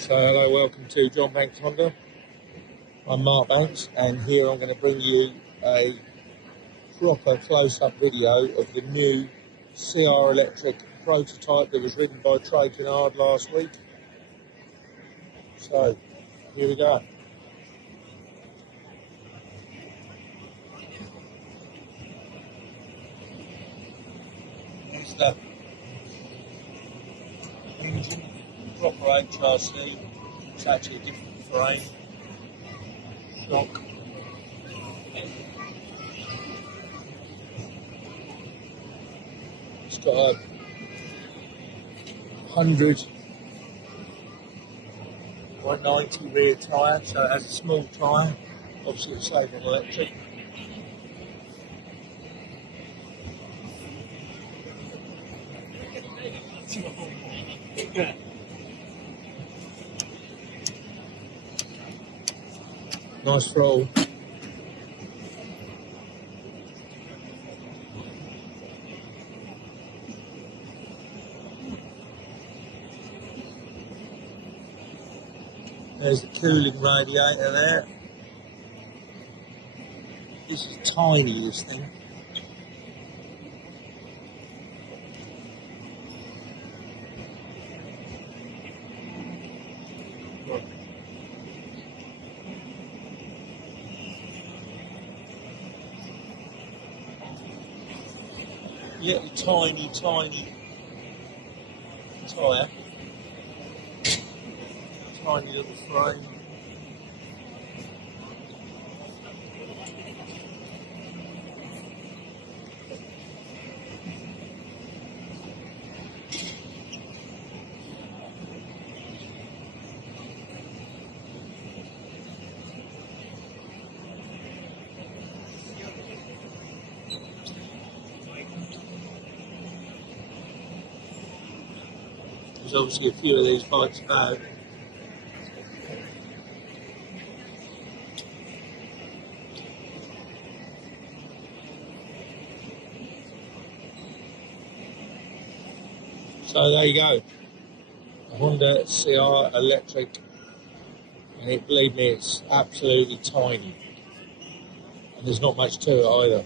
So hello, welcome to John Banks Honda. I'm Mark Banks, and here I'm going to bring you a proper close-up video of the new CR Electric prototype that was ridden by Trey Canard last week. So here we go. Here's the engine, proper HRC. It's actually a different frame. Shock. It's got a 190 rear tyre, so it has a small tyre. Obviously it's safe on electric. Nice throttle. There's the cooling radiator there. This is tiny, this thing. Yeah, the tiny tyre. Tiny little frame. There's obviously a few of these bikes about. So there you go, a Honda CR Electric, and believe me, it's absolutely tiny, and there's not much to it either.